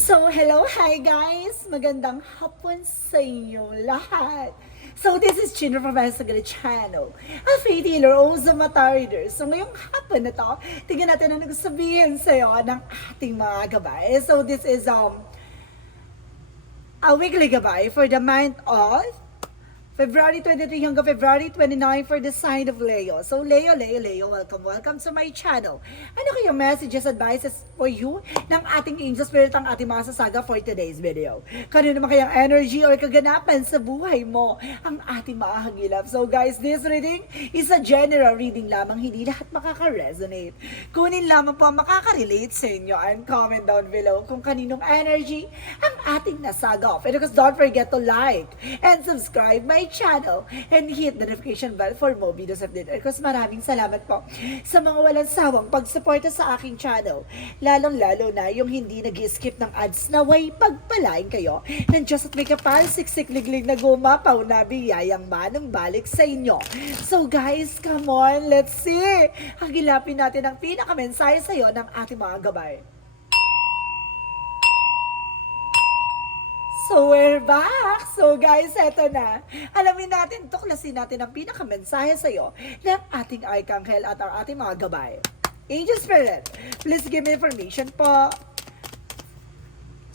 Hello, hi guys! Magandang hapon sa inyo lahat. This is Chino from Instagram channel, a faith healer, also matarider. Ngayong hapon na to, tingnan natin ang nagsasabihin sa'yo ng ating mga gabay. This is a weekly gabay for the month of February 23 hanggang February 29 for the sign of Leo. Leo, welcome to my channel. Ano kayong messages, advices for you ng ating angel spirit ang ating mga sasaga for today's video? Kanino naman kayang energy or kaganapan sa buhay mo ang ating makakagilap? Guys, this reading is a general reading lamang, hindi lahat makaka-resonate. Kunin lamang po ang makaka-relate sa inyo and comment down below kung kaninong energy ang ating nasagap. And of course, don't forget to like and subscribe my channel and hit the notification bell for more videos update. Because maraming salamat po sa mga walang sawang pagsuporta sa aking channel. Lalong-lalo na yung hindi nag-skip ng ads na way pagpalain kayo ng Diyos at may kapal, siksik-liglig na gumapaw na biyayang manang balik sa inyo. Guys, come on, let's see. Hagilapin natin ang pinakamensahe sa'yo ng ating mga gabay. We're back! Guys, eto na. Alamin natin, tuklasin natin ang pinakamensahe sa'yo ng ating arkanghel at ang ating mga gabay. Angel Spirit, please give me information po.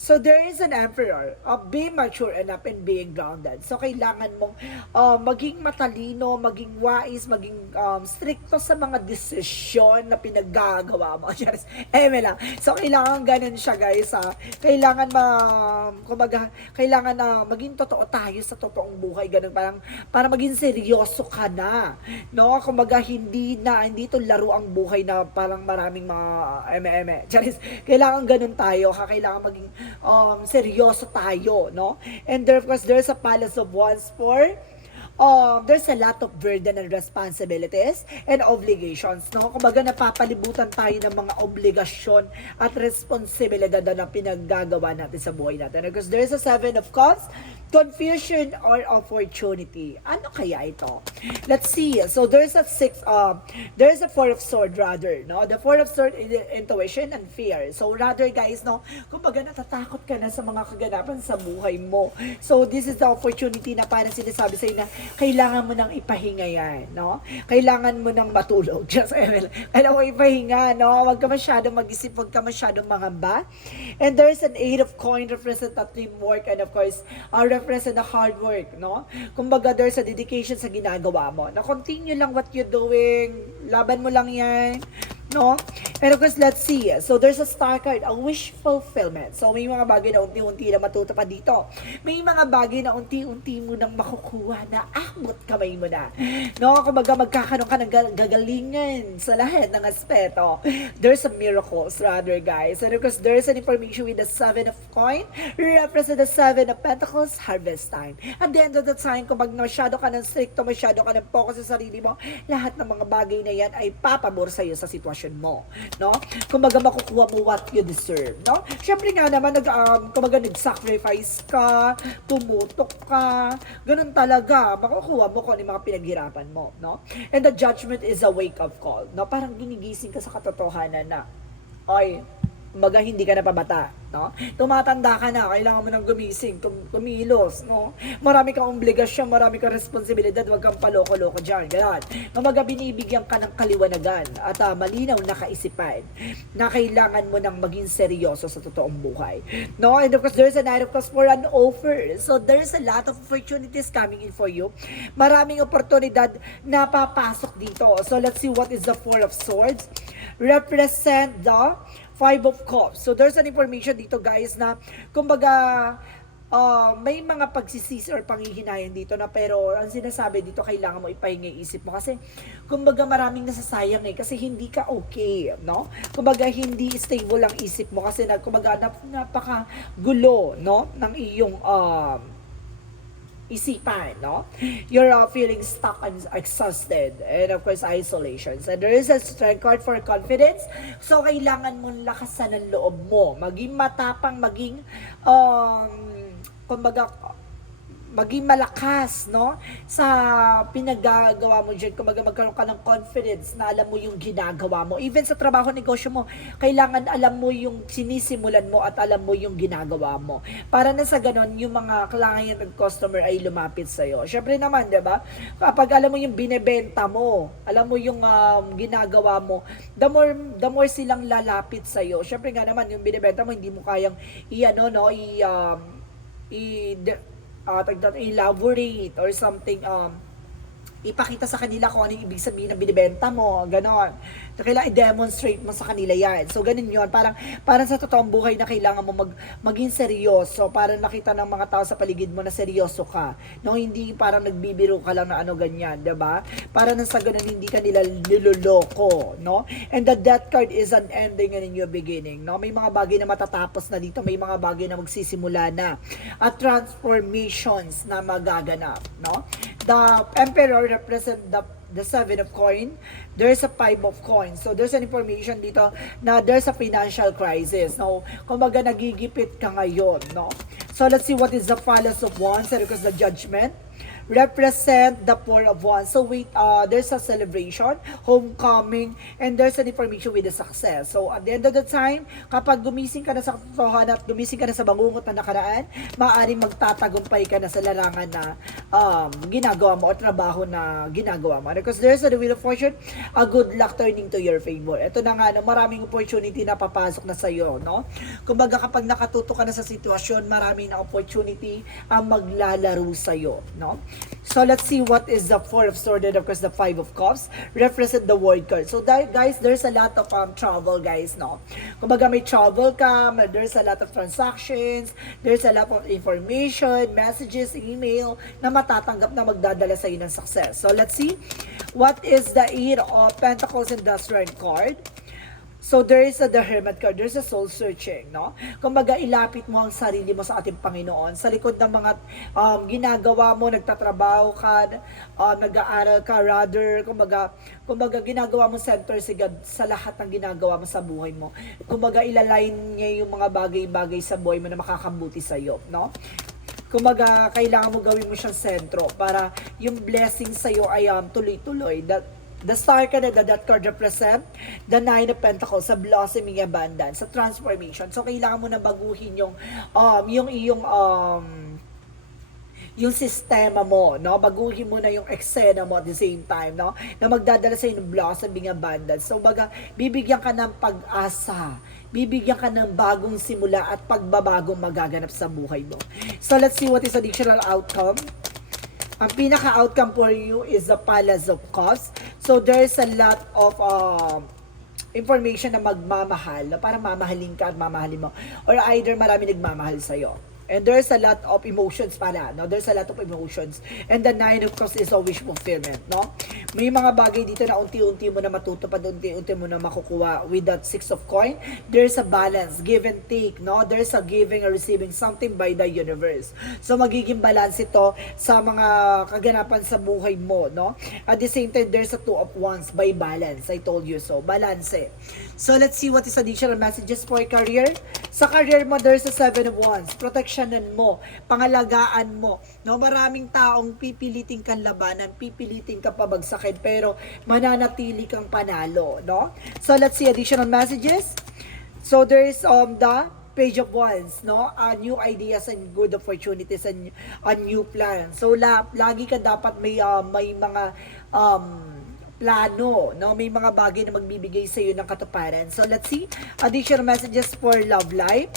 There is an emperor of being mature enough and being grounded. Kailangan mong maging matalino, maging wise, maging stricto sa mga desisyon na pinaggagawa mo. Lang. Kailangan ganun siya, guys. Kailangan kailangan na maging totoo tayo sa totoong buhay. Ganun, para maging seryoso ka na. No? Kumbaga, hindi to laro ang buhay na parang maraming mga eme-eme. Kailangan ganun tayo. Kailangan maging seryoso tayo, no? And there, of course, there's a palace of wands for there's a lot of burden and responsibilities and obligations, no? Kumbaga napapalibutan tayo ng mga obligasyon at responsibilidad na pinaggagawa natin sa buhay natin. Because there's a 7 of cups, confusion or opportunity. Ano kaya ito? Let's see. There's a 4 of sword rather, no? The 4 of sword is intuition and fear. Rather, guys, no, kumbaga natatakot ka na sa mga kaganapan sa buhay mo. This is the opportunity na parang sinasabi sa'yo na kailangan mo nang ipahinga yan, no? Kailangan mo nang matulog. Kailangan mo ipahinga, no? Huwag ka masyadong mag-isip, huwag ka masyadong mangamba. And there's an 8 of coin represent a teamwork and of course, represent the hard work, no? Kumbaga, there's a dedication sa ginagawa mo. Na continue lang what you're doing. Laban mo lang yan. No? And of course, let's see. There's a star card, a wish fulfillment. May mga bagay na unti-unti na matutupad dito. May mga bagay na unti-unti mo nang makukuha na abot kamay mo na. No? Kumbaga, magkakaroon ka ng gagalingan sa lahat ng aspeto. There's a miracles rather, guys. And of course, there's an information with the 7 of coin, represent the 7 of pentacles, harvest time. At the end of the time, kung masyado ka ng stricto, masyado ka ng focus sa sarili mo, lahat ng mga bagay na yan ay papabor sa'yo sa sitwasyon mo, no? Kumbaga makukuha mo what you deserve, no? Syempre nga naman kumbaga nag-sacrifice ka, tumutok ka, ganun talaga, makukuha mo kung ano yung mga pinaghirapan mo, no? And the judgment is a wake-up call, no? Parang ginigising ka sa katotohanan na, oy, kumbaga hindi ka na pabata, no? Tumatanda ka na, kailangan mo nang gumising, kumilos, no? Marami kang obligasyon, marami kang responsibilidad, wag kang paloko-loko dyan, gano'n. Kumbaga binibigyan ka ng kaliwanagan at malinaw na kaisipan na kailangan mo nang maging seryoso sa totoong buhay, no? And of course, there's a 9 of cups for an offer. There's a lot of opportunities coming in for you. Maraming oportunidad na papasok dito. Let's see what is the 4 of swords. Represent the 5 of cups. There's an information dito, guys, na kumbaga may mga pagsisisi or panghihinayan dito na pero ang sinasabi dito kailangan mo ipahinga yung isip mo kasi kumbaga maraming nasasayang kasi hindi ka okay, no? Kumbaga hindi stable ang isip mo kasi kumbaga napakagulo, no, ng iyong isipan, no? You're feeling stuck and exhausted and of course isolation. And there is a strength card for confidence. Kailangan mo lakasan ang loob mo, maging matapang, maging kumbaga maging malakas, no? Sa pinagagawa mo dyan, kung magkaroon ka ng confidence na alam mo yung ginagawa mo. Even sa trabaho, negosyo mo, kailangan alam mo yung sinisimulan mo at alam mo yung ginagawa mo. Para na sa ganon, yung mga client at customer ay lumapit sa'yo. Syempre naman, di ba? Kapag alam mo yung binebenta mo, alam mo yung ginagawa mo, the more silang lalapit sa'yo. Syempre nga naman, yung binebenta mo, hindi mo kayang elaborate or something, ipakita sa kanila kung ano yung ibig sabihin ng binibenta mo, ganon. So, kailangan i-demonstrate mo sa kanila yan. So, ganun yun. Parang sa totoong buhay na kailangan mo maging seryoso para nakita ng mga tao sa paligid mo na seryoso ka. No, hindi parang nagbibiro ka lang na ano ganyan, 'di ba? Para nang sa ganun hindi ka nila niloloko, no? And the death card is an ending and a new beginning, no? May mga bagay na matatapos na dito, may mga bagay na magsisimula na. At transformations na magaganap, no? The Emperor represent the seven of coin, there's a five of coins. So there's an information dito na there's a financial crisis. No, kumbaga nagigipit ka ngayon, no? So let's see what is the Palace of Wands, because the Judgment represent the Four of Wands. So wait, there's a celebration, homecoming, and there's an information with the success. So at the end of the time, kapag gumising ka na sa katotohanan at gumising ka na sa bangungot na nakaraan, maaaring magtatagumpay ka na sa larangan na ginagawa mo o trabaho na ginagawa mo. Because there's a Wheel of Fortune, a good luck turning to your favor. Ito na nga, no, maraming opportunity na papasok na sa'yo, no? Kumbaga kapag nakatuto ka na sa sitwasyon, maraming na opportunity ang maglalaro sa'yo, no? So let's see what is the Four of Swords and of course the Five of Cups represent the World card. So guys, there's a lot of travel, guys, no? Kumbaga may travel ka, there's a lot of transactions, there's a lot of information, messages, email na matatanggap na magdadala sa iyo ng success. So let's see what is the Eight of Pentacles and the Strength card. So there is the Hermit card, there's a soul searching, no? Kumbaga ilapit mo ang sarili mo sa ating Panginoon. Sa likod ng mga ginagawa mo, nagtatrabaho ka, nag-aaral ka, rather, kumbaga ginagawa mo center si God sa lahat ng ginagawa mo sa buhay mo. Kumbaga ilaline niya yung mga bagay-bagay sa buhay mo na makakambuti sa iyo, no? Kumbaga kailangan mo gawin mo siyang sentro para yung blessing sa iyo ay tuloy-tuloy. The star ka na, that card represent the Nine of Pentacles, sa blossoming abundance, sa transformation. So, kailangan mo na baguhin yung sistema mo, no? Baguhin mo na yung eksena mo at the same time, no? Na magdadala sa iyo ng blossoming abundance. So, bibigyan ka ng pag-asa, bibigyan ka ng bagong simula at pagbabagong magaganap sa buhay mo. So, let's see what is additional outcome. Ang pinaka-outcome for you is the Palace of Cups. So, there's a lot of information na magmamahal, na parang mamahalin ka at mamahalin mo. Or either marami nagmamahal sa'yo. And there's a lot of emotions pala, no? There's a lot of emotions. And the Nine of Cups is a wish fulfillment, no? May mga bagay dito na unti-unti mo na matutupad, unti-unti mo na makukuha with that Six of Coin. There's a balance, give and take, no? There's a giving or receiving something by the universe. So, magiging balance ito sa mga kaganapan sa buhay mo, no? At the same time, there's a Two of Wands by balance. I told you so. Balance. So, let's see what is additional messages for career. Sa career mo, there's a Seven of Wands. Proteksyonan mo, pangalagaan mo. No, maraming taong pipiliting kang labanan, pipiliting kang pabagsakin, pero mananatili kang panalo, no? So, let's see additional messages. So, there's the Page of Wands, no? New ideas and good opportunities and new plans. So, lagi ka dapat may mga plano, no? May mga bagay na magbibigay sa iyo ng katuparan. So, let's see additional messages for love life.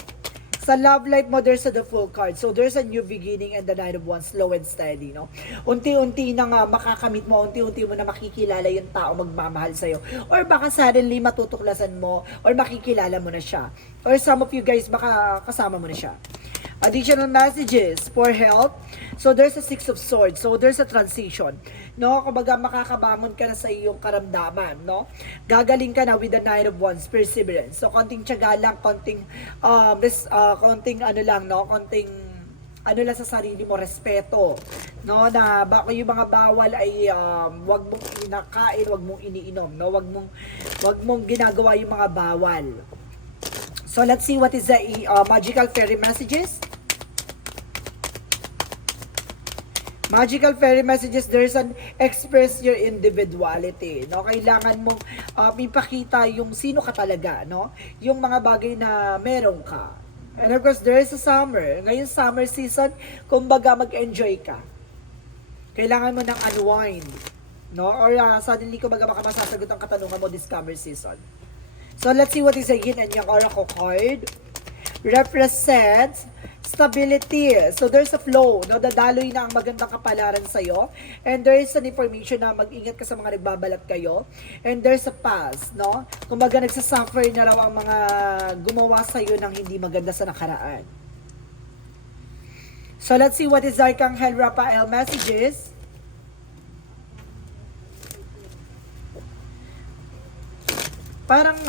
Sa love life mo, there's the Full card. So, there's a new beginning and the Nine of Wands, slow and steady, no? Unti-unti na nga makakamit mo, unti-unti mo na makikilala yung tao magmamahal sa'yo. Or baka suddenly matutuklasan mo, or makikilala mo na siya. Or some of you guys, baka kasama mo na siya. Additional messages for health. So, there's a Six of Swords. So, there's a transition. No? Kumbaga, makakabangon ka na sa iyong karamdaman. No? Gagaling ka na with the Nine of Wands, perseverance. So, konting tiyaga lang, konting ano lang, no? Konting ano lang sa sarili mo, respeto. No? Na yung mga bawal ay wag mong inakain, wag mong iniinom. No? Wag mong ginagawa yung mga bawal. So, let's see what is the magical fairy messages. Magical fairy messages, there's an express your individuality, no? Kailangan mong ipakita yung sino ka talaga, no? Yung mga bagay na meron ka. And of course, there is a summer. Ngayon, summer season, kumbaga mag-enjoy ka. Kailangan mo ng unwind, no? Or suddenly, kumbaga baka masasagot ang katanungan mo this summer season. So, let's see what is a yin and yang oracle card. Represents stability. So, there's a flow. No? Dadaloy na ang magandang kapalaran sa'yo. And there is an information na mag-ingat ka sa mga nagbabalat kayo. And there's a past. No? Kumbaga, nagsasuffer na raw ang mga gumawa sa'yo ng hindi maganda sa nakaraan. So, let's see what is Archangel Raphael messages. Parang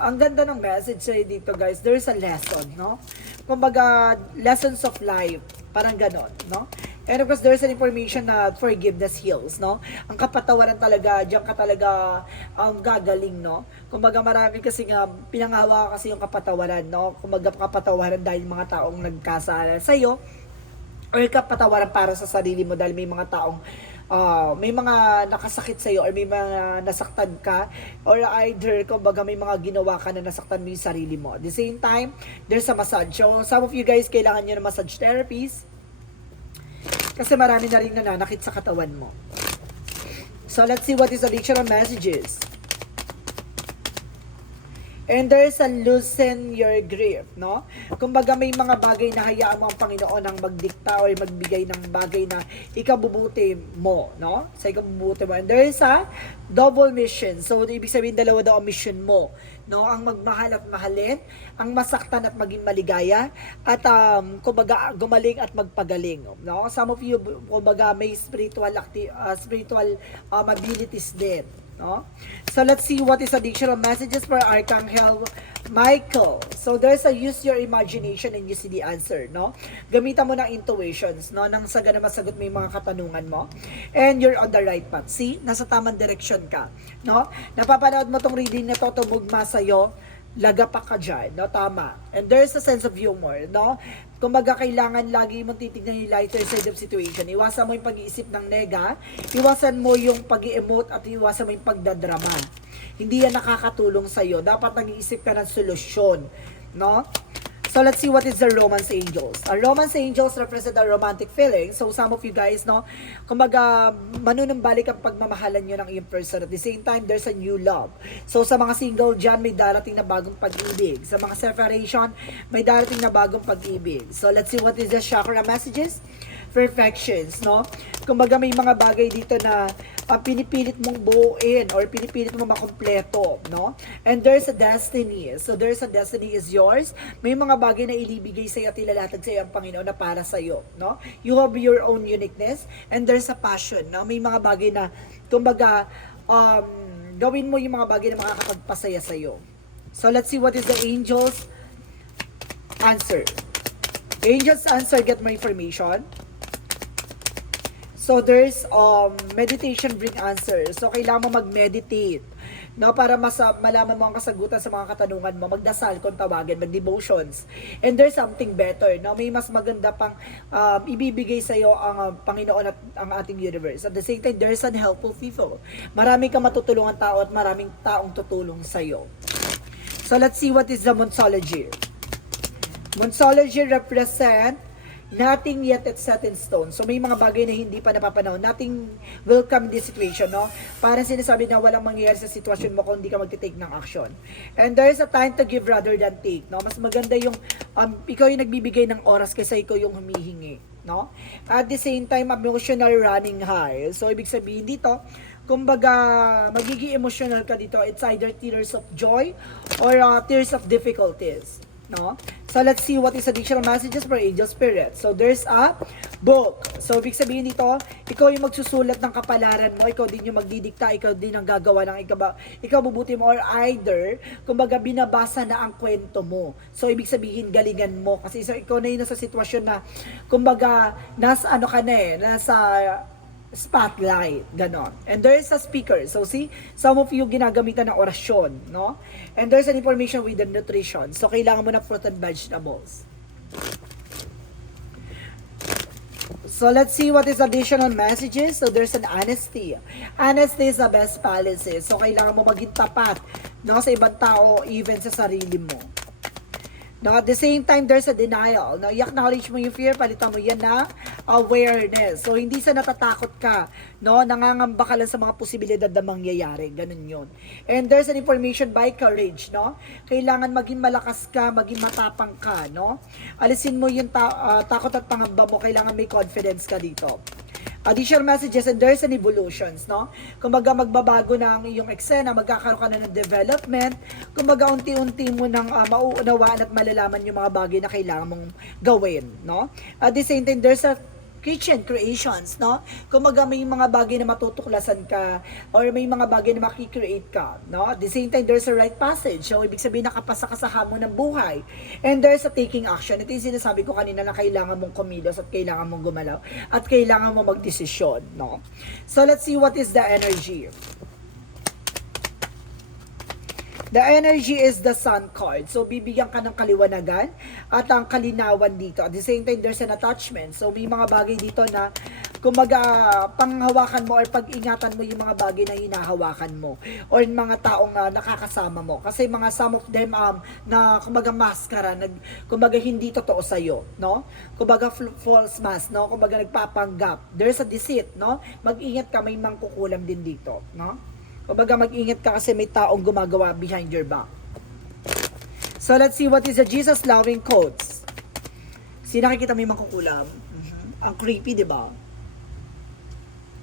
ang ganda ng message sa'yo dito, guys. There's a lesson, no? Kumbaga, lessons of life. Parang ganon, no? And of course, there's an information na forgiveness heals, no? Ang kapatawaran talaga, diyan ka talaga gagaling, no? Kumbaga, marami kasi nga, pinangawa kasi yung kapatawaran, no? Kumbaga, kapatawaran dahil mga taong nagkasala sa'yo, or kapatawaran para sa sarili mo dahil may mga taong may mga nakasakit sa'yo or may mga nasaktan ka or either kumbaga may mga ginawa ka na nasaktan mo yung sarili mo. At the same time, there's a massage. So, some of you guys, kailangan nyo ng massage therapies kasi marami na rin nananakit sa katawan mo. So, let's see what is additional messages. And there is a loosen your grip, no? Kumbaga may mga bagay na hayaan mo ang Panginoon ang magdikta o magbigay ng bagay na ikabubuti mo, no? Sa ikabubuti mo. And there is a double mission. So, ibig sabihin, dalawa daw ang mission mo, no? Ang magmahal at mahalin, ang masaktan at maging maligaya, at kumbaga gumaling at magpagaling, no? Some of you, kumbaga may spiritual abilities din. No? So let's see what is additional messages for Archangel Michael. So there's a use your imagination and you see the answer, no? Gamitan mo ng intuitions, no? Nang saga na masagot mo yung mga katanungan mo. And you're on the right path. See? Nasa tamang direction ka, no? Napapanood mo tong reading na to, tumugma sa'yo, lagapa ka dyan, no? Tama. And there's a sense of humor, no? Kumbaga, kailangan lagi mong titignan yung lighter side of situation. Iwasan mo yung pag-iisip ng nega, iwasan mo yung pag-i-emote at iwasan mo yung pagdadrama. Hindi yan nakakatulong sa'yo. Dapat nag-iisip ka ng solusyon, no? So, let's see what is the romance angels. Our romance angels represent a romantic feeling. So, some of you guys, no, kumbaga, manunumbalik ang pagmamahalan nyo ng iyong person. At the same time, there's a new love. So, sa mga single dyan, may darating na bagong pag-ibig. Sa mga separation, may darating na bagong pag-ibig. So, let's see what is the chakra messages. Perfections, no? Kumbaga, may mga bagay dito na pinipilit mong buuin or pinipilit mong makompleto, no? And there's a destiny. So, there's a destiny is yours. May mga bagay na ilibigay sa'yo at ilalatag sa'yo ang Panginoon na para sa'yo, no? You have your own uniqueness and there's a passion, no? May mga bagay na, kumbaga, gawin mo yung mga bagay na makakapagpasaya sa'yo. So, let's see what is the angel's answer. Angel's answer, get more information. So, there's meditation bring answers. So, kailangan mo mag-meditate, no? Para malaman mo ang kasagutan sa mga katanungan mo. Magdasal kung tawagin, mag-devotions. And there's something better, no? May mas maganda pang ibibigay sa'yo ang Panginoon at ang ating universe. At the same time, there's an helpful people. Marami kang matutulungan tao at maraming taong tutulong sa'yo. So, let's see what is the Monsology. Monsology represent nothing yet it's set in stone. So, may mga bagay na hindi pa napapanahon. Nothing will come in this situation, no? Parang sinasabi na walang mangyayari sa sitwasyon mo kung hindi ka mag-take ng action. And there is a time to give rather than take, no? Mas maganda yung ikaw yung nagbibigay ng oras kaysa ikaw yung humihingi, no? At the same time, emotional running high. So, ibig sabihin dito, kumbaga, magiging emotional ka dito. It's either tears of joy or tears of difficulties, no? So, let's see what is additional messages for angel spirit. So, there's a book. So, ibig sabihin dito, ikaw yung magsusulat ng kapalaran mo, ikaw din yung magdidikta, ikaw din ang gagawa ng ikaw bubuti mo, or either, kumbaga, binabasa na ang kwento mo. So, ibig sabihin, galingan mo. Kasi ikaw na yun nasa sitwasyon na, kumbaga, nasa spotlight, ganon. And there is a speaker. So, see, some of you ginagamitan ng orasyon, no? And there's an information with the nutrition. So, kailangan mo ng fruit and vegetables. So let's see what is additional messages. So there's an honesty. Honesty is the best policy. So kailangan mo maging tapat, no, sa ibang tao, even sa sarili mo. No, at the same time, there's a denial. No, i-acknowledge mo yung fear, palitan mo yan na awareness. So, hindi sa natatakot ka, no, nangangamba ka lang sa mga posibilidad na mangyayari. Ganun yun. And there's an information by courage, no? Kailangan maging malakas ka, maging matapang ka, no? Alisin mo yung takot at pangamba mo. Kailangan may confidence ka dito. Additional messages, and there's an evolutions, no? Kumbaga magbabago na ang iyong eksena, magkakaroon ka na ng development, kumbaga unti-unti mo nang mauunawaan at malalaman yung mga bagay na kailangan mong gawin, no? At the same time, there's a kitchen creations, no? Kumbaga may mga bagay na matutuklasan ka or may mga bagay na makikreate ka, no? At the same time, there's a right passage. So, ibig sabihin nakapasa ka sa hamon ng buhay. And there's a taking action. Ito yung sinasabi ko kanina na kailangan mong kumilos at kailangan mong gumalaw at kailangan mong magdesisyon, no? So, let's see what is the energy. The energy is the sun card. So, bibigyan ka ng kaliwanagan at ang kalinawan dito. At the same time, there's an attachment. So, may mga bagay dito na, kumbaga, panghawakan mo or pag-ingatan mo yung mga bagay na hinahawakan mo or yung mga taong nakakasama mo. Kasi mga some of them na, kumbaga, maskara, kumbaga, hindi totoo sa'yo, no? Kumbaga, false mask, no? Kumbaga, nagpapanggap. There's a deceit, no? Mag-ingat ka, may mangkukulam din dito, no? Kumbaga mag-ingat ka kasi may taong gumagawa behind your back. So let's see what is the Jesus loving quotes. Nakikita mo yung mangkukulam? Ang creepy, di ba?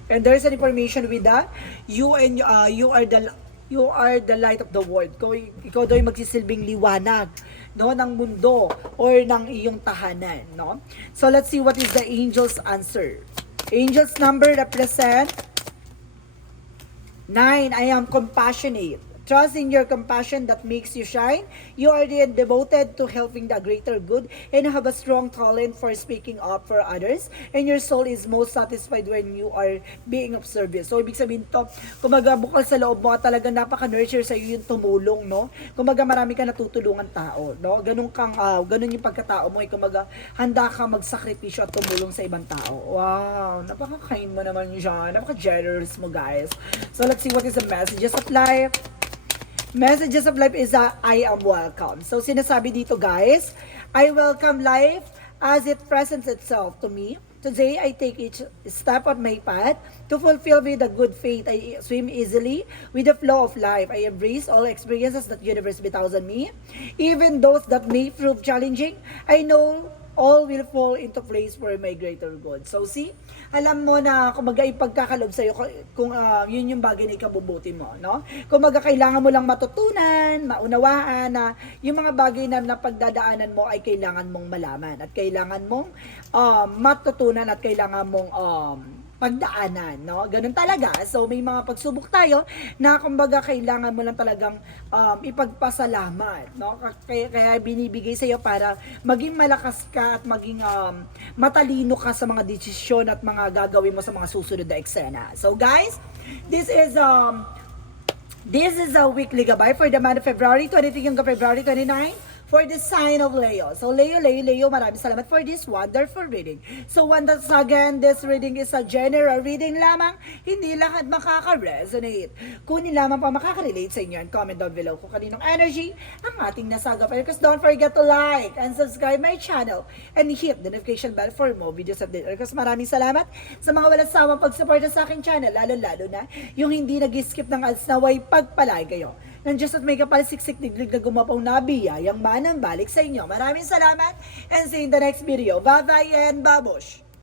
And there's an information with that. You are the light of the world. Ikaw daw yung magsisilbing liwanag, no, ng mundo or ng iyong tahanan, no? So let's see what is the angel's answer. Angel's number represent 9, I am compassionate. Trust in your compassion that makes you shine. You are devoted to helping the greater good and have a strong talent for speaking up for others. And your soul is most satisfied when you are being of service. So, ibig sabihin to, kumaga bukal sa loob mo at talagang napaka-nurture sa iyo yung tumulong, no? Kumaga marami ka natutulungan tao, no? Ganun yung pagkatao mo, kumaga handa ka magsakripisyo at tumulong sa ibang tao. Wow, napaka-kind mo naman siya, napaka-generous mo, guys. So, let's see what is the messages of life. Messages of life is I am welcome. So, sinasabi dito, guys, I welcome life as it presents itself to me. Today, I take each step on my path to fulfill with a good faith. I swim easily with the flow of life. I embrace all experiences that universe bestows on me. Even those that may prove challenging, I know all will fall into place for my greater good. So see, alam mo na kumaga ipagkakalob sa'yo kung yun yung bagay na ikabubuti mo, no? Kumaga kailangan mo lang matutunan, maunawaan na yung mga bagay na napagdadaanan mo ay kailangan mong malaman at kailangan mong matutunan at kailangan mong pagdaanan, no? Ganun talaga. So, may mga pagsubok tayo na kumbaga kailangan mo lang talagang ipagpasalamat, no? Kaya binibigay sa iyo para maging malakas ka at maging matalino ka sa mga desisyon at mga gagawin mo sa mga susunod na eksena. So, guys, this is a weekly gabay for the month of February 23 hanggang February 29. For the sign of Leo. So, Leo, maraming salamat for this wonderful reading. So, once again, this reading is a general reading lamang. Hindi lahat makaka-resonate. Kunin lamang pa makaka-relate sa inyo and comment down below kung kaninong energy ang ating nasagap. Because don't forget to like and subscribe my channel and hit the notification bell for more videos update. Because maraming salamat sa mga walang sawang pagsuporta sa aking channel, lalo-lalo na yung hindi nag-skip ng ads na way pagpalay kayo. Nang Diyos at may kapalisiksik diglig na gumapaw na biyayang manang balik sa inyo. Maraming salamat and see you in the next video. Bye-bye and babush!